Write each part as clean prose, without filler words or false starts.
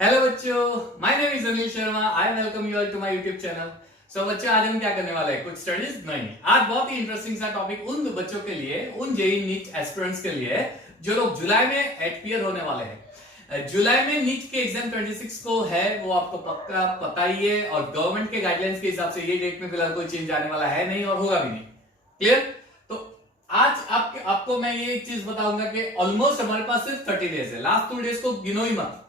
Hello बच्चों, my name is Anil Sharma. I welcome you all to my YouTube channel. So बच्चों, आज हम क्या करने वाले हैं? कुछ स्टडीज नहीं। आज बहुत ही इंटरेस्टिंग सा टॉपिक उन बच्चों के लिए, उन जेईई नीट एस्पिरेंट्स के लिए जो लोग जुलाई में एटपीयर होने वाले हैं। जुलाई में नीट के एग्जाम 26 को है, वो आपको पक्का पता ही है। और गवर्नमेंट के गाइडलाइंस के हिसाब से ये डेट में फिलहाल कोई चेंज आने वाला है नहीं और होगा भी नहीं। क्लियर? तो आज आपको मैं ये एक चीज बताऊंगा कि ऑलमोस्ट हमारे पास सिर्फ 30 डेज है। लास्ट 2 डेज को गिनो ही मत।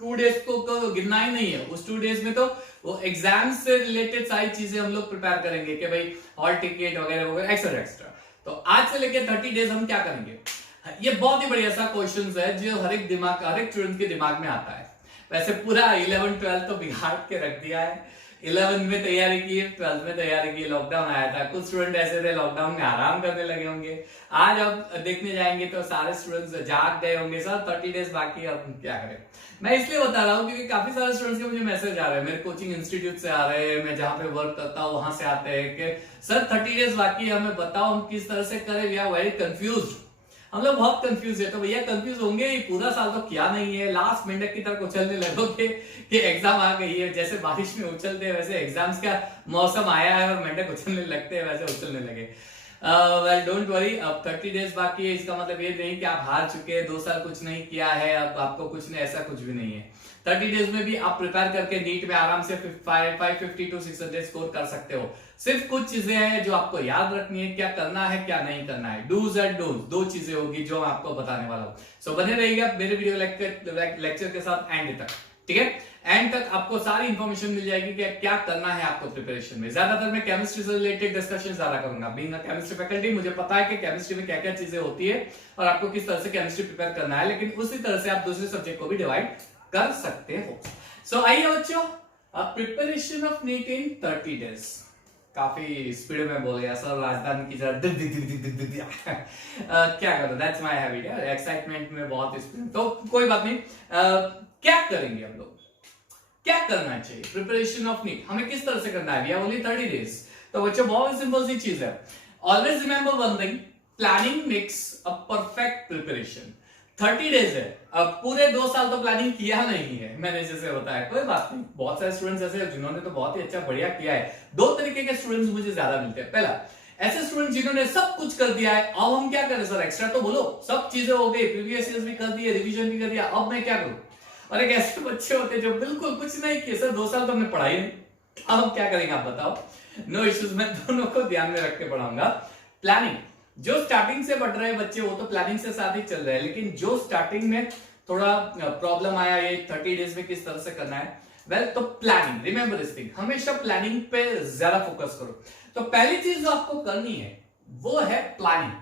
2 डेज को गिनना ही नहीं है। उस 2 डेज में तो वो एग्जाम से रिलेटेड सारी चीजें हम लोग प्रिपेयर करेंगे कि भाई हॉल टिकट वगैरह वगैरह एक्स्ट्रा एक्स्ट्रा। तो आज से लेकर 30 डेज हम क्या करेंगे? ये बहुत ही बढ़िया सा क्वेश्चन है जो हर एक स्टूडेंट के दिमाग में आता है। वैसे पूरा 11 12 तो बिगाड़ के रख दिया है। 11 में तैयारी की, 12 में तैयारी की, लॉकडाउन आया था, कुछ स्टूडेंट ऐसे थे लॉकडाउन में आराम करने लगे होंगे। आज अब देखने जाएंगे तो सारे स्टूडेंट्स जाग गए होंगे। सर 30 डेज बाकी, अब क्या करें? मैं इसलिए बता रहा हूँ क्योंकि काफी सारे स्टूडेंट्स के मुझे मैसेज आ रहे हैं, मेरे कोचिंग इंस्टीट्यूट से आ रहे हैं, मैं जहां पे वर्क करता हूँ वहां से आते हैं कि सर 30 डेज बाकी है, हमें बताओ हम किस तरह से करें। We are very confused. हम लोग बहुत कंफ्यूज है। तो भैया कंफ्यूज होंगे ही, पूरा साल तो क्या नहीं है। लास्ट मिनट की तरफ उछलने लगोगे कि एग्जाम आ गई है। जैसे बारिश में उछलते हैं वैसे एग्जाम्स का मौसम आया है और मेंढक उछलने लगते हैं, वैसे उछलने लगे। वेल डोंट वरी, अब 30 डेज बाकी है। इसका मतलब ये नहीं कि आप हार चुके हैं, 2 साल कुछ नहीं किया है, अब आपको कुछ नहीं, ऐसा कुछ भी नहीं है। 30 डेज में भी आप प्रिपेयर करके नीट में आराम से 550 to 600 स्कोर कर सकते हो। सिर्फ कुछ चीजें हैं जो आपको याद रखनी है, क्या करना है क्या नहीं करना है। डूज एंड डोंट, 2 चीजें होगी जो मैं आपको बताने वाला हूं। सो बने रहिएगा मेरे वीडियो लेक्चर के साथ एंड तक। ठीक है? एंड तक आपको सारी इंफॉर्मेशन मिल जाएगी कि क्या करना है आपको प्रिपरेशन में। ज्यादातर मैं केमिस्ट्री से रिलेटेड डिस्कशन ज्यादा करूंगा। बीइंग अ केमिस्ट्री फैकल्टी मुझे पता है कि केमिस्ट्री में क्या क्या चीजें होती है और आपको किस तरह से केमिस्ट्री प्रिपेयर करना है, लेकिन उसी तरह से आप दूसरे सब्जेक्ट को भी डिवाइड कर सकते हो। सो आइए बच्चों, preparation of NEET in 30 days. काफी स्पीड में बोल गया सर, राजधानी की तरह क्या करो, दैट्स माय हैबिट यार, एक्साइटमेंट में बहुत स्पीड। तो कोई बात नहीं। क्या करेंगे हम लोग? क्या करना चाहिए प्रिपरेशन ऑफ नीट? हमें किस तरह से करना है? We have only 30 days. तो बच्चों बहुत सिंपल सी चीज है। Always remember one thing, planning makes a perfect preparation. 30 days है, अब पूरे 2 साल तो प्लानिंग किया नहीं है मैंने, जैसे बताया। कोई बात नहीं, बहुत सारे स्टूडेंट्स ऐसे हैं जिन्होंने तो बहुत ही अच्छा बढ़िया किया है। 2 तरीके के स्टूडेंट्स मुझे ज्यादा मिलते हैं। पहला, ऐसे स्टूडेंट जिन्होंने सब कुछ कर दिया है, अब हम क्या करें सर? एक्स्ट्रा तो बोलो, सब चीजें हो गई, प्रीवियस ईयर्स भी कर दिए, रिवीजन भी कर दिया, अब मैं क्या करूं? और एक ऐसे बच्चे होते हैं जो बिल्कुल कुछ नहीं किए। सर 2 साल तो हमने पढ़ाई नहीं, अब हम क्या करेंगे आप बताओ? नो इश्यूज, मैं दोनों को ध्यान में रख के पढ़ाऊंगा। प्लानिंग, जो स्टार्टिंग से पढ़ रहे हैं बच्चे वो तो प्लानिंग से साथ ही चल रहे हैं, लेकिन जो स्टार्टिंग में थोड़ा प्रॉब्लम आया ये 30 डेज में किस तरह से करना है, वेल तो प्लानिंग, रिमेंबर दिस थिंग, हमेशा प्लानिंग पे ज्यादा फोकस करो। तो पहली चीज जो आपको करनी है वो है प्लानिंग।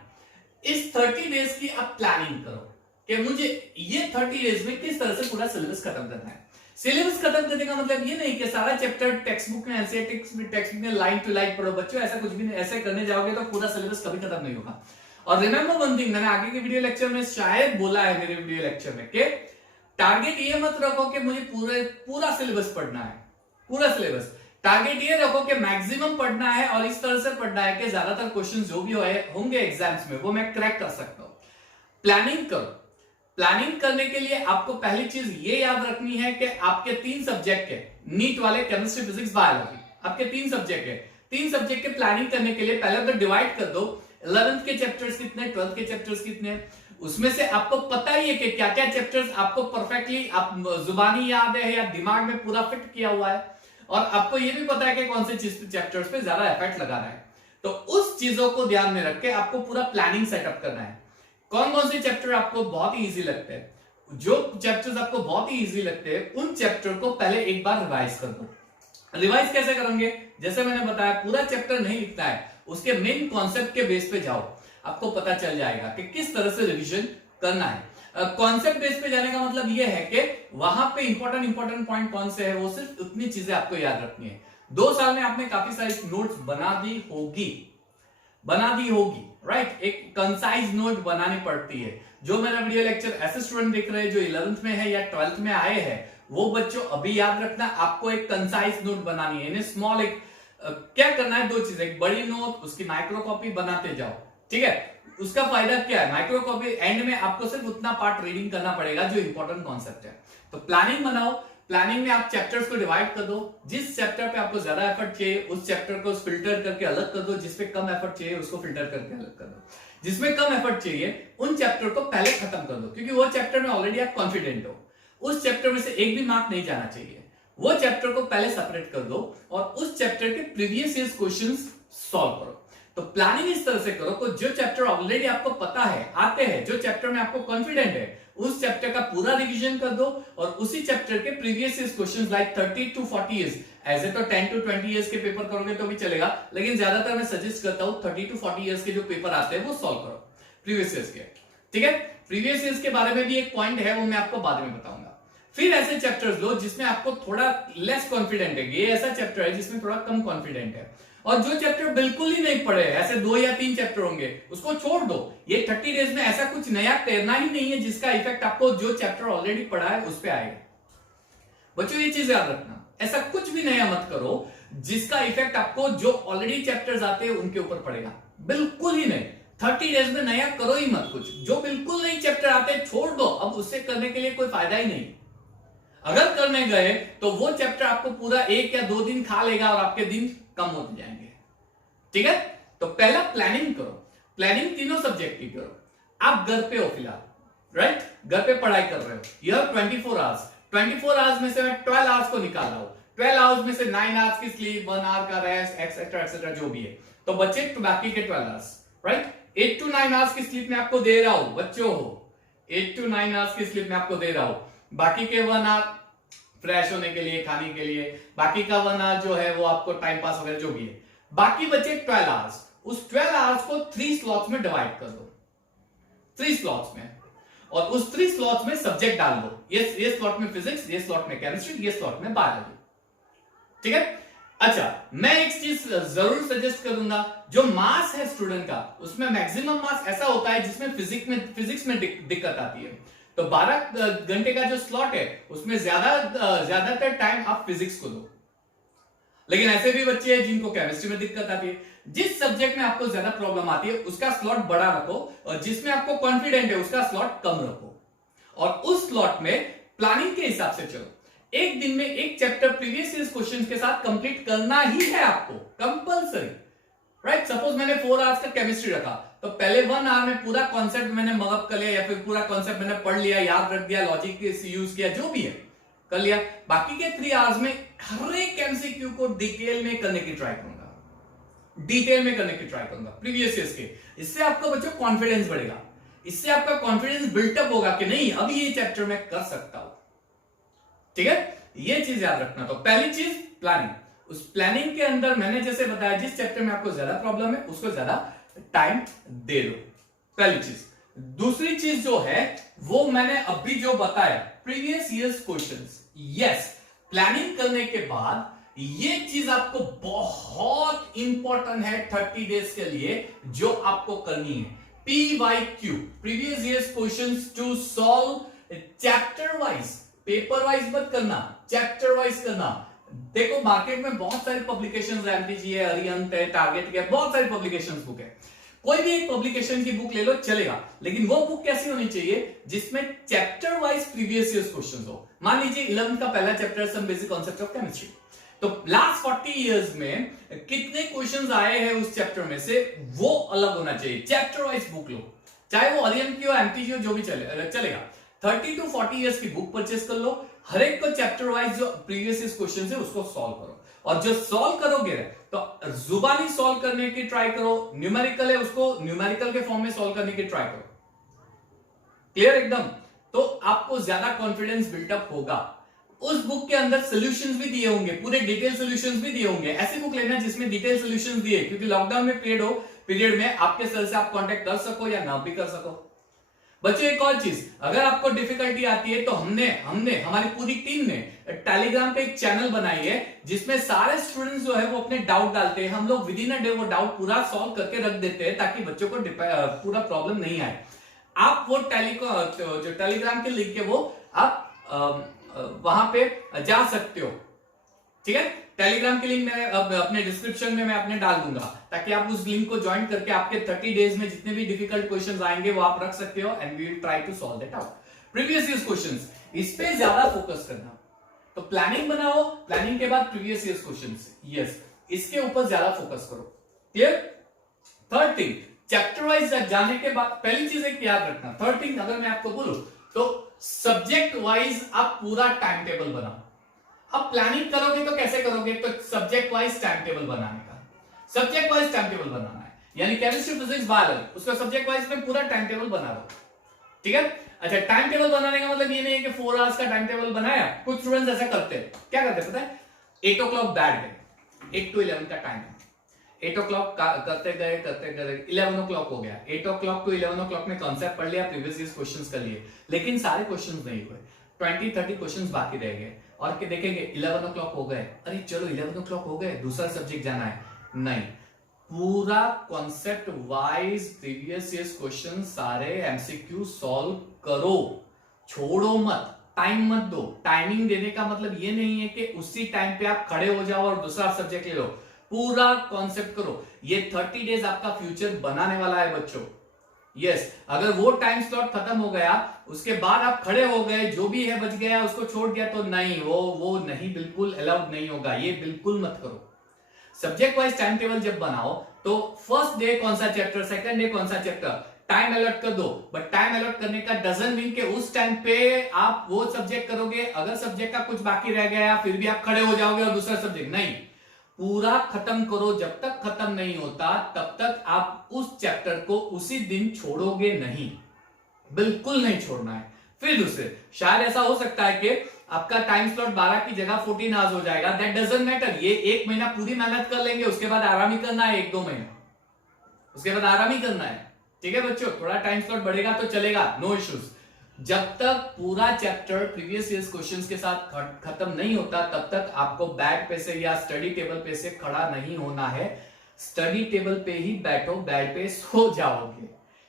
इस 30 डेज की आप प्लानिंग करो कि मुझे ये 30 डेज में किस तरह से पूरा सिलेबस खत्म करना है। सिलेबस खत्म करने का मतलब ये नहीं कि सारा चैप्टर टेक्स्ट बुक में, एनसीईआरटी टेक्स्ट बुक में लाइन टू लाइन पढ़ो। बच्चों ऐसा कुछ भी नहीं, ऐसे करने जाओगे तो पूरा सिलेबस कभी खत्म नहीं होगा। और रिमेंबर वन थिंग, मैंने आगे के वीडियो लेक्चर में शायद बोला है, मेरे वीडियो लेक्चर में, कि टारगेट ये मत रखो कि मुझे पूरा सिलेबस पढ़ना है, पूरा सिलेबस। टारगेट ये रखो कि मैक्सिमम पढ़ना है और इस तरह से पढ़ना है कि ज्यादातर क्वेश्चन जो भी होंगे एग्जाम्स में वो मैं क्रैक कर सकता हूं। प्लानिंग करो। प्लानिंग करने के लिए आपको पहली चीज ये याद रखनी है कि आपके 3 सब्जेक्ट है नीट वाले, केमिस्ट्री, फिजिक्स, बायोलॉजी, आपके 3 सब्जेक्ट है। 3 सब्जेक्ट के प्लानिंग करने के लिए पहले तो डिवाइड कर दो, 11th के चैप्टर्स कितने, 12th के चैप्टर्स कितने। उसमें से आपको पता ही है कि क्या क्या चैप्टर्स आपको परफेक्टली आप जुबानी याद है या दिमाग में पूरा फिट किया हुआ है, और आपको यह भी पता है कि कौन से चैप्टर्स पे ज्यादा इफेक्ट लगाना है। तो उस चीजों को ध्यान में रख के आपको पूरा प्लानिंग सेटअप करना है। कौन कौन से चैप्टर आपको बहुत ही इजी लगते हैं? जो चैप्टर्स आपको बहुत ही इजी लगते हैं उन चैप्टर को पहले एक बार रिवाइज कर दो। रिवाइज कैसे करेंगे? जैसे मैंने बताया, पूरा चैप्टर नहीं लिखना है, उसके मेन कॉन्सेप्ट के बेस पे जाओ, आपको पता चल जाएगा कि किस तरह से रिवीजन करना है। कॉन्सेप्ट बेस पे जाने का मतलब यह है कि वहां पे इंपॉर्टेंट पॉइंट कौन से है, वो सिर्फ उतनी चीजें आपको याद रखनी है। 2 साल में आपने काफी सारी नोट्स बना दी होगी, राइट? एक कंसाइज नोट बनानी पड़ती है। जो मेरा वीडियो लेक्चर ऐसे स्टूडेंट देख रहे हैं जो 11th में है या 12th में आए हैं, वो बच्चों अभी याद रखना, आपको एक कंसाइज नोट बनानी है। स्मॉल, एक क्या करना है, 2 चीजें, एक बड़ी नोट, उसकी माइक्रो कॉपी बनाते जाओ। ठीक है? उसका फायदा क्या है, माइक्रो कॉपी एंड में आपको सिर्फ उतना पार्ट रीडिंग करना पड़ेगा जो इंपॉर्टेंट कॉन्सेप्ट है। तो प्लानिंग बनाओ, प्लानिंग में आप चैप्टर्स को डिवाइड कर दो, जिस चैप्टर पे आपको ज्यादा एफर्ट चाहिए उस चैप्टर को फिल्टर करके अलग कर दो, जिसपे कम एफर्ट चाहिए उसको फिल्टर करके अलग कर दो। जिसमें कम एफर्ट चाहिए उन चैप्टर को पहले खत्म कर दो, क्योंकि वो चैप्टर में ऑलरेडी आप कॉन्फिडेंट हो, उस चैप्टर में से एक भी मार्क नहीं जाना चाहिए। वो चैप्टर को पहले सेपरेट कर दो और उस चैप्टर के प्रीवियस ईयर क्वेश्चंस सॉल्व करो। तो प्लानिंग इस तरह से करो कि जो चैप्टर ऑलरेडी आपको पता है, आते हैं, जो चैप्टर में आपको कॉन्फिडेंट है, उस चैप्टर का पूरा रिवीजन कर दो और उसी चैप्टर के previous year questions like 30 to 40 years, ऐसे तो 10 to 20 इयर्स के पेपर करोगे तो भी चलेगा, लेकिन ज्यादातर मैं सजेस्ट करता हूं 30 to 40 इयर्स के जो पेपर आते हैं वो सॉल्व करो प्रीवियस ईयर्स के। ठीक है, प्रीवियस ईयर्स के बारे में भी एक पॉइंट है, वो मैं आपको बाद में बताऊंगा। फिर ऐसे चैप्टर्स लो जिसमें आपको थोड़ा लेस कॉन्फिडेंट है, ये ऐसा चैप्टर है जिसमें थोड़ा कम कॉन्फिडेंट है, और जो चैप्टर बिल्कुल ही नहीं पढ़े, ऐसे 2 या 3 चैप्टर होंगे, उसको छोड़ दो। ये 30 डेज में ऐसा कुछ नया करना ही नहीं है जिसका इफेक्ट आपको जो चैप्टर ऑलरेडी पढ़ा है उस पर आएगा। बच्चों ये चीज याद रखना, ऐसा कुछ भी नया मत करो जिसका इफेक्ट आपको जो ऑलरेडी चैप्टर्स आते हैं उनके ऊपर पड़ेगा, बिल्कुल ही नहीं। 30 डेज में नया करो ही मत कुछ, जो बिल्कुल नई चैप्टर आते हैं छोड़ दो, अब उससे करने के लिए कोई फायदा ही नहीं। अगर करने गए तो वो चैप्टर आपको पूरा 1 या 2 दिन खा लेगा और आपके दिन कम होते जाएंगे। ठीक है, तो पहला प्लानिंग करो, प्लानिंग तीनों सब्जेक्ट की करो। आप घर पे हो फिलहाल, राइट, घर पे पढ़ाई कर रहे हो, यह 24 आवर्स, 24 आवर्स में से मैं 12 आवर्स को निकाल रहा हूं, 12 आवर्स में से 9 आवर्स की स्लीप, 1 आवर का रेस्ट, एक्सेट्रा एक्सेट्रा जो भी है, तो बच्चे बाकी के 12 आवर्स, राइट, 8 to 9 आवर्स की स्लीप में आपको दे रहा हूं, बच्चों हो 8 to 9 आवर्स की स्लीप में आपको दे रहा हूं, बाकी के 1 आवर फ्रेश होने के लिए, खाने के लिए, बाकी का 1 आवर जो है वो आपको टाइम पास वगैरह जो भी है, बाकी बचे 12 आवर्स। उस 12 आवर्स को 3 स्लॉट्स में डिवाइड कर दो, 3 स्लॉट्स में, और उस 3 स्लॉट्स में सब्जेक्ट डाल दो, ये स्लॉट में फिजिक्स, ये स्लॉट में केमिस्ट्री, ये स्लॉट में बायोलॉजी। ठीक है, अच्छा, मैं एक चीज जरूर सजेस्ट करूंगा, जो मास है स्टूडेंट का उसमें मैक्सिमम मास ऐसा होता है जिसमें फिजिक्स में दिक्कत आती है, तो 12 घंटे का जो स्लॉट है उसमें ज्यादातर टाइम आप फिजिक्स को दो। लेकिन ऐसे भी बच्चे हैं जिनको केमिस्ट्री में दिक्कत आती है, जिस सब्जेक्ट में आपको ज्यादा प्रॉब्लम आती है उसका स्लॉट बड़ा रखो, और जिसमें आपको कॉन्फिडेंट है उसका स्लॉट कम रखो, और उस स्लॉट में प्लानिंग के हिसाब से चलो। एक दिन में एक चैप्टर प्रीवियस ईयर क्वेश्चंस के साथ कंप्लीट करना ही है आपको, कंपलसरी, राइट। सपोज मैंने 4 आवर्स का केमिस्ट्री रखा, तो पहले 1 आवर में पूरा कॉन्सेप्ट मैंने मगअप कर लिया, या फिर पूरा कॉन्सेप्ट मैंने पढ़ लिया, याद रख दिया, लॉजिक यूज किया, जो भी है कर लिया। बाकी के 3 आवर्स में हर एक एमसीक्यू को डिटेल में करने की ट्राई करूंगा, प्रीवियस ईयर्स के। इससे आपको बच्चों कॉन्फिडेंस बढ़ेगा, इससे आपका कॉन्फिडेंस बिल्टअप होगा कि नहीं अभी ये चैप्टर मैं कर सकता हूं। ठीक है, ये चीज याद रखना। तो पहली चीज प्लानिंग, उस प्लानिंग के अंदर मैंने जैसे बताया जिस चैप्टर में आपको ज्यादा प्रॉब्लम है उसको ज्यादा टाइम दे दो, पहली चीज। दूसरी चीज जो है वो मैंने अभी जो बताया, previous years questions. Yes, planning करने के बाद ये चीज आपको बहुत इंपॉर्टेंट है 30 डेज के लिए, जो आपको करनी है PYQ, previous years questions to solve chapter wise, paper wise मत करना, चैप्टर वाइज करना। देखो मार्केट में बहुत सारी पब्लिकेशंस है, एमटीजी है, अरिहंत है, टारगेट है, बहुत सारी पब्लिकेशंस बुक है। कोई भी एक पब्लिकेशन की बुक ले लो चलेगा, लेकिन वो बुक कैसी होनी चाहिए जिसमें chapter wise previous years questions हो। मान लीजिए 11th का पहला chapter some basic concept of chemistry, तो लास्ट 40 इयर्स में कितने क्वेश्चंस आए हैं उस चैप्टर में से, वो अलग होना चाहिए। चैप्टर वाइज बुक लो, चाहे वो अरिहंत की हो, एमटीजी हो, जो भी चलेगा। 30 to 40 इयर्स की बुक परचेस कर लो, हर एक को चैप्टर वाइज जो प्रीवियस ईयर्स क्वेश्चन है उसको सॉल्व करो, और जो सॉल्व करोगे तो जुबानी सॉल्व करने की ट्राई करो, न्यूमेरिकल है उसको न्यूमेरिकल के फॉर्म में सॉल्व करने की ट्राई करो। क्लियर एकदम? तो आपको ज्यादा कॉन्फिडेंस बिल्टअप होगा। उस बुक के अंदर सॉल्यूशंस भी दिए होंगे, पूरे डिटेल सॉल्यूशंस भी दिए होंगे। ऐसी बुक लेना जिसमें डिटेल सॉल्यूशंस दिए, क्योंकि लॉकडाउन में पीरियड में आपके सर से आप कांटेक्ट कर सको या ना भी कर सको। बच्चों एक और चीज, अगर आपको डिफिकल्टी आती है तो हमने हमारी पूरी टीम ने टेलीग्राम पे एक चैनल बनाई है जिसमें सारे स्टूडेंट्स जो है वो अपने डाउट डालते हैं। हम लोग विद इन अ डे वो डाउट पूरा सॉल्व करके रख देते हैं ताकि बच्चों को पूरा प्रॉब्लम नहीं आए। आप वो जो टेलीग्राम के लिंक है वो आप वहां पे जा सकते हो। ठीक है, टेलीग्राम की लिंक मैं अपने डिस्क्रिप्शन में मैं अपने डाल दूंगा, ताकि आप उस लिंक को ज्वाइन करके आपके 30 डेज में जितने भी डिफिकल्ट क्वेश्चंस आएंगे वो आप रख सकते हो, and we will try to solve that out. Previous year questions, इस पे ज्यादा फोकस करना। तो प्लानिंग बनाओ, प्लानिंग के बाद प्रीवियस ईयर क्वेश्चंस, यस, इसके ऊपर ज्यादा फोकस करो। Clear? Third thing, chapter wise जाने के बाद पहली चीज एक याद रखना। थर्ड थिंग अगर मैं आपको बोलूं तो सब्जेक्ट वाइज आप पूरा टाइम टेबल बनाओ। अब प्लानिंग करोगे तो कैसे करोगे? तो सब्जेक्ट वाइज टाइम टेबल बनाने का, सब्जेक्ट वाइज टाइम टेबल बनाना है, यानी केमिस्ट्री, फिजिक्स, बायोलॉजी, उसका सब्जेक्ट वाइज में पूरा टाइम टेबल बना दो। ठीक है? अच्छा, टाइम टेबल बनाने का मतलब ये नहीं है कि 4 आवर्स का टाइम टेबल बनाया। कुछ स्टूडेंट्स ऐसा करते हैं, क्या करते हैं पता है? 8 o'clock बैठ गए, 8 to 11 का टाइम है, 8 o'clock करते गए 11 o'clock हो गया, 8 o'clock to 11 o'clock में कॉन्सेप्ट पढ़ लिया, प्रीवियस ईयर क्वेश्चंस कर लिए, लेकिन सारे क्वेश्चंस नहीं हुए, 20-30 क्वेश्चंस बाकी रह गए, और कि देखेंगे 11 o'clock हो गए, अरे चलो 11 o'clock हो गए, दूसरा सब्जेक्ट जाना है। नहीं, पूरा concept wise previous year question सारे एमसीक्यू सॉल्व करो, छोड़ो मत, टाइम मत दो। टाइमिंग देने का मतलब ये नहीं है कि उसी टाइम पे आप खड़े हो जाओ और दूसरा सब्जेक्ट ले लो, पूरा कॉन्सेप्ट करो। ये 30 डेज आपका फ्यूचर बनाने वाला है बच्चों। यस, अगर वो टाइम स्लॉट खत्म हो गया, उसके बाद आप खड़े हो गए, जो भी है बच गया, उसको छोड़ दिया, तो नहीं, वो नहीं, बिल्कुल अलाउड नहीं होगा, ये बिल्कुल मत करो। सब्जेक्ट वाइज टाइम टेबल जब बनाओ तो फर्स्ट डे कौन सा चैप्टर, सेकंड डे कौन सा चैप्टर, टाइम अलॉट कर दो। बट टाइम अलॉट करने का डजंट मीन कि उस टाइम पे आप वो सब्जेक्ट करोगे, अगर सब्जेक्ट का कुछ बाकी रह गया फिर भी आप खड़े हो जाओगे और दूसरा सब्जेक्ट नहीं, पूरा खत्म करो। जब तक खत्म नहीं होता तब तक आप उस चैप्टर को उसी दिन छोड़ोगे नहीं, बिल्कुल नहीं छोड़ना है। फिर दूसरे, शायद ऐसा हो सकता है कि आपका टाइम स्लॉट 12 की जगह 14 आवर्स हो जाएगा, दैट डजंट मैटर, ये 1 महीना पूरी मेहनत कर लेंगे, उसके बाद आराम ही करना है, 1-2 महीना, उसके बाद आराम ही करना है। ठीक है बच्चों, थोड़ा टाइम स्लॉट बढ़ेगा तो चलेगा, नो इश्यूज। जब तक पूरा चैप्टर प्रीवियस ईयर क्वेश्चंस के साथ खत्म नहीं होता तब तक आपको बेड पे से या स्टडी टेबल पे से खड़ा नहीं होना है। स्टडी टेबल पे ही बैठो, बेड पे सो जाओगे,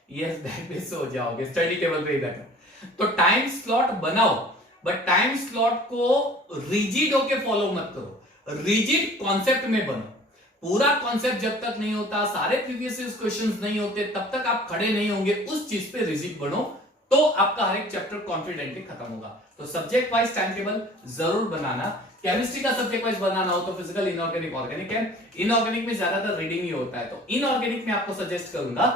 यस, बेड पे सो जाओगे, स्टडी टेबल पे ही बैठो। तो टाइम स्लॉट बनाओ, बट टाइम स्लॉट को रिजिड होके फॉलो मत करो, रिजिड कॉन्सेप्ट में बनो। पूरा कॉन्सेप्ट जब तक नहीं होता, सारे प्रीवियस ईयर क्वेश्चंस नहीं होते, तब तक आप खड़े नहीं होंगे, उस चीज पे रिजिड बनो, तो आपका हर एक चैप्टर कॉन्फिडेंटली खत्म होगा। तो सब्जेक्ट वाइज टाइम टेबल जरूर बनाना। केमिस्ट्री का सब्जेक्ट वाइज बनाना हो तो फिजिकल, इनऑर्गेनिक, ऑर्गेनिक है। इनऑर्गेनिक में ज्यादातर रीडिंग ही होता है, तो इनऑर्गेनिक में आपको सजेस्ट करूंगा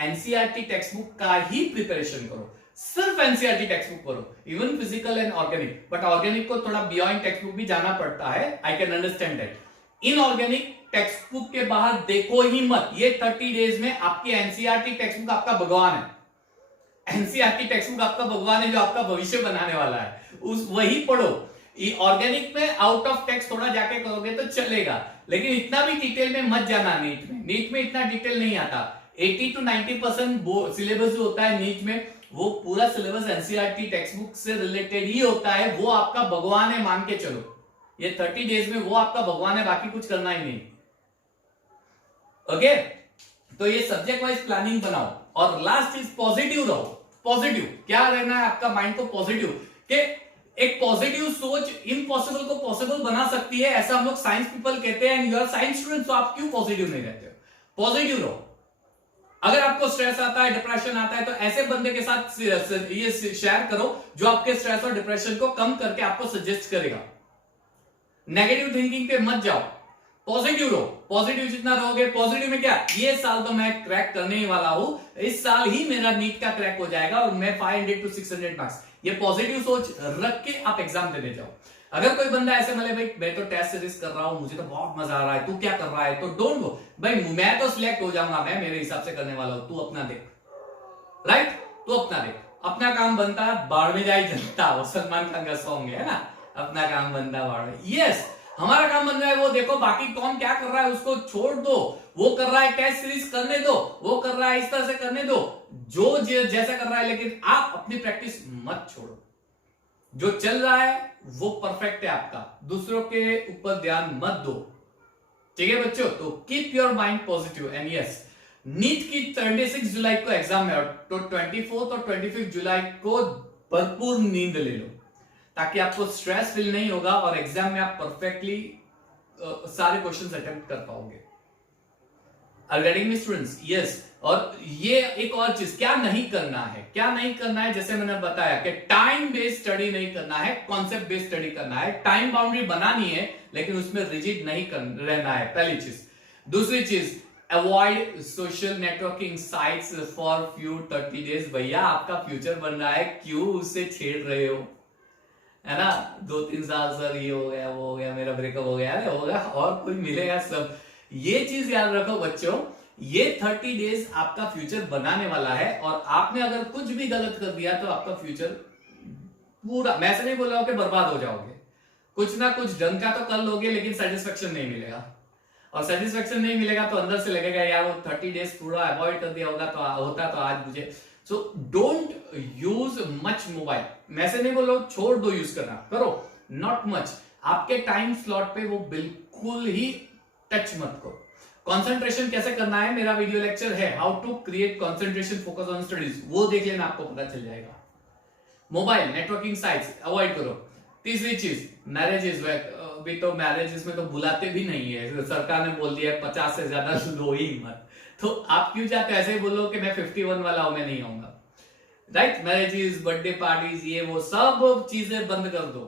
एनसीईआरटी टेक्स्ट बुक का ही प्रिपरेशन करो, सिर्फ एनसीईआरटी टेक्स्ट बुक करो, even physical and organic. But organic को थोड़ा बियॉन्ड टेक्स्ट बुक भी जाना पड़ता है, I can understand that. Inorganic text book के बाहर देखो ही मत, ये 30 डेज में आपकी एनसीईआरटी टेक्स्ट बुक आपका भगवान है। एनसीईआरटी टेक्स्ट बुक आपका भगवान है जो आपका भविष्य बनाने वाला है, उस वही पढ़ो। ऑर्गेनिक में आउट ऑफ टेक्स्ट थोड़ा जाके करोगे तो चलेगा, लेकिन इतना भी डिटेल में मत जाना। नीट में इतना डिटेल नहीं आता। 80 to 90% सिलेबस जो होता है नीट में, वो पूरा सिलेबस एनसीईआरटी टेक्स्ट बुक से रिलेटेड ही होता है। वो आपका भगवान है, मान के चलो। ये 30 डेज में वो आपका भगवान है, बाकी कुछ करना ही नहीं। ओके, तो ये सब्जेक्ट वाइज प्लानिंग बनाओ। और लास्ट इज पॉजिटिव रहो। पॉजिटिव क्या रहना है आपका माइंड को पॉजिटिव, कि एक पॉजिटिव सोच इम्पॉसिबल को पॉसिबल बना सकती है, ऐसा हम लोग साइंस पीपल कहते हैं। And you are science student, तो आप क्यों पॉजिटिव नहीं रहते हो? पॉजिटिव रहो। अगर आपको स्ट्रेस आता है, डिप्रेशन आता है, तो ऐसे बंदे के साथ ये शेयर करो जो आपके स्ट्रेस और डिप्रेशन को कम करके आपको सजेस्ट करेगा। नेगेटिव थिंकिंग पे मत जाओ, पॉजिटिव रहो। पॉजिटिव जितना रहोगे, पॉजिटिव में क्या, ये साल तो मैं क्रैक करने ही वाला हूं, इस साल ही मेरा नीट का क्रैक हो जाएगा और मैं 500 to 600 मार्क्स, ये पॉजिटिव सोच रख के आप एग्जाम देने जाओ। अगर कोई बंदा ऐसे मतलब भाई मैं तो टेस्ट सीरीज कर रहा हूं, मुझे तो बहुत मजा आ रहा है, तू क्या कर रहा है, तो डोंट गो भाई, मैं तो सिलेक्ट हो जाऊंगा, मैं मेरे हिसाब से करने वाला हूं, तू अपना देख, राइट, तू अपना देख, अपना काम बनता है बाढ़ में जाए जनता, वो सलमान खान का सॉन्ग है ना, अपना काम बनता बाढ़ में। यस, हमारा काम बन रहा है वो देखो, बाकी कौन क्या कर रहा है उसको छोड़ दो। वो कर रहा है टेस्ट सीरीज करने दो, वो कर रहा है इस तरह से करने दो, जो जैसा कर रहा है, लेकिन आप अपनी प्रैक्टिस मत छोड़ो। जो चल रहा है वो परफेक्ट है आपका, दूसरों के ऊपर ध्यान मत दो। ठीक है बच्चों, तो keep your mind positive. And yes, NEET की 26 जुलाई को एग्जाम है, तो 24 और 25 जुलाई को भरपूर नींद ले लो, ताकि आपको स्ट्रेस फील नहीं होगा और एग्जाम में आप परफेक्टली सारे क्वेश्चंस अटेम्प्ट कर पाओगे। Are getting me students? Yes. और ये एक और चीज, क्या नहीं करना है, क्या नहीं करना है, जैसे मैंने बताया कि टाइम बेस्ड स्टडी नहीं करना है, कॉन्सेप्ट बेस्ड स्टडी करना है। टाइम बाउंड्री बनानी है लेकिन उसमें रिजिड नहीं रहना है, पहली चीज। दूसरी चीज, avoid social networking sites for few 30 days. भैया आपका फ्यूचर बन रहा है, क्यों उससे छेड़ रहे हो, है ना? 2-3 साल सर ये हो गया, वो हो गया, मेरा ब्रेकअप हो गया, अरे होगा और कोई मिलेगा सब। ये चीज याद रखो बच्चों, ये 30 डेज आपका फ्यूचर बनाने वाला है, और आपने अगर कुछ भी गलत कर दिया तो आपका फ्यूचर पूरा, मैं ऐसे नहीं बोल रहा हूं कि बर्बाद हो जाओगे, कुछ ना कुछ ढंग का तो कर लोगे लेकिन सेटिस्फेक्शन नहीं मिलेगा। और सेटिस्फेक्शन नहीं मिलेगा तो अंदर से लगेगा यार वो 30 डेज पूरा अवॉइड कर दिया होगा तो होता तो आज मुझे। So don't use much mobile. मैं ऐसे नहीं बोल रहा हूं छोड़ दो यूज करना, करो, नॉट मच। आपके टाइम स्लॉट पे वो बिल्कुल ही टच मत करो। कंसंट्रेशन कैसे करना है, मेरा वीडियो लेक्चर है, how to create concentration focus on studies, वो देख लेना, आपको पता चल जाएगा। मोबाइल नेटवर्किंग साइट्स अवॉइड करो। तीसरी चीज, मैरिजेस, अभी तो मैरिजेस में तो बुलाते भी नहीं है, सरकार ने बोल दिया है 50 से ज्यादा लो ही मत। तो आप क्यों चाहते ऐसे ही बोलो कि मैं 51 वाला हूं, मैं नहीं आऊंगा, राइट? मैरिजेस, बर्थडे पार्टीज, ये वो सब चीजें बंद कर दो।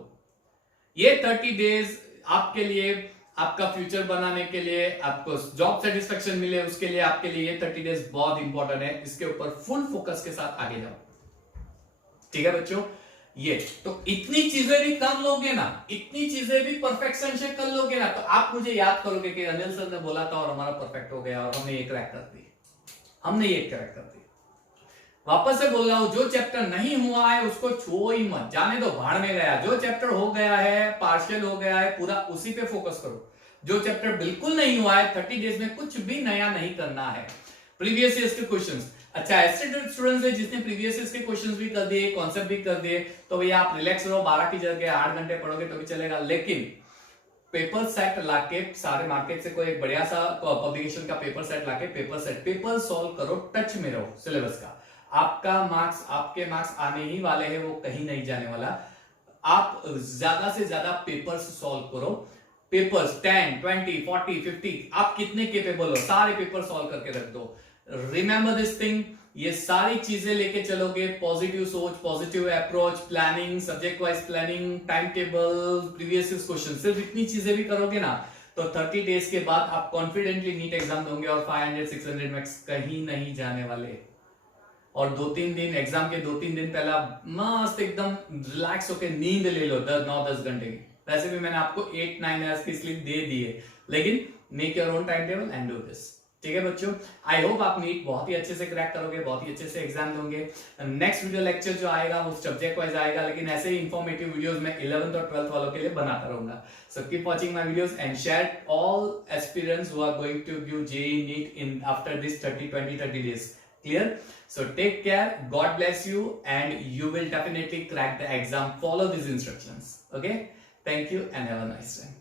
ये 30 डेज आपके लिए, आपका फ्यूचर बनाने के लिए, आपको जॉब सेटिस्फेक्शन मिले उसके लिए, आपके लिए ये 30 डेज बहुत इंपॉर्टेंट है। इसके ऊपर फुल फोकस के साथ आगे जाओ, ठीक है बच्चों? ये तो इतनी चीजें भी कर लोगे ना, इतनी चीजें भी परफेक्शन से कर लोगे ना, तो आप मुझे याद करोगे कि अनिल सर ने बोला था और हमारा परफेक्ट हो गया और हमने ये क्रैक कर दी, हमने ये क्रैक कर दी। वापस से बोल रहा हूं, जो चैप्टर नहीं हुआ है उसको छुओ ही मत, जाने दो, भाड़ में गया। जो चैप्टर हो गया है, पार्शियल हो गया है, पूरा उसी पे फोकस करो। जो चैप्टर बिल्कुल नहीं हुआ है, 30 डेज में कुछ भी नया नहीं करना है। प्रीवियस ईयर्स के क्वेश्चंस, अच्छा ऐसे स्टूडेंट्स है जिसने प्रीवियस ईयर्स के क्वेश्चंस भी कर दिए, कॉन्सेप्ट भी कर दिए, तो भैया आप रिलैक्स रहो, 12 की जगह 8 घंटे पढ़ोगे तो भी चलेगा। लेकिन पेपर सेट लाके, सारे मार्केट से कोई एक बढ़िया सा पब्लिकेशन का पेपर सेट लाके पेपर सॉल्व करो, टच में रहो सिलेबस का। आपके मार्क्स आने ही वाले हैं, वो कहीं नहीं जाने वाला। आप ज्यादा से ज्यादा पेपर्स सॉल्व करो, पेपर्स 10, 20, 40, 50, आप कितने केपेबल हो, सारे पेपर सॉल्व करके रख दो। रिमेंबर दिस थिंग, ये सारी चीजें लेके चलोगे, पॉजिटिव सोच, positive approach, planning, subject wise planning, time table, previous question, सिर्फ इतनी चीजें भी करोगे ना तो 30 डेज के बाद आप कॉन्फिडेंटली नीट एग्जाम दोगे और 500-600 मार्क्स कहीं नहीं जाने वाले। और 2-3 दिन एग्जाम के 2-3 दिन पहला मस्त एकदम रिलैक्स होकर नींद ले लो 9-10 घंटे की। वैसे भी मैंने आपको 8-9 आवर्स की स्लीप दे दी है, लेकिन make your own time table and do this, ठीक है बच्चों? आई होप आप नीट बहुत ही अच्छे से क्रैक करोगे, बहुत ही अच्छे से एग्जाम दोगे। नेक्स्ट वीडियो लेक्चर जो आएगा वो सब्जेक्ट वाइज आएगा, लेकिन ऐसे ही इंफॉर्मेटिव वीडियोस मैं 11th और 12th वालों के लिए बनाता रहूंगा। So keep watching my videos and share all aspirants who are going to give JEE NEET in after this 30 days. Clear? So take care, God bless you, and you will definitely crack the exam. Follow these instructions, okay? Thank you and have a nice time.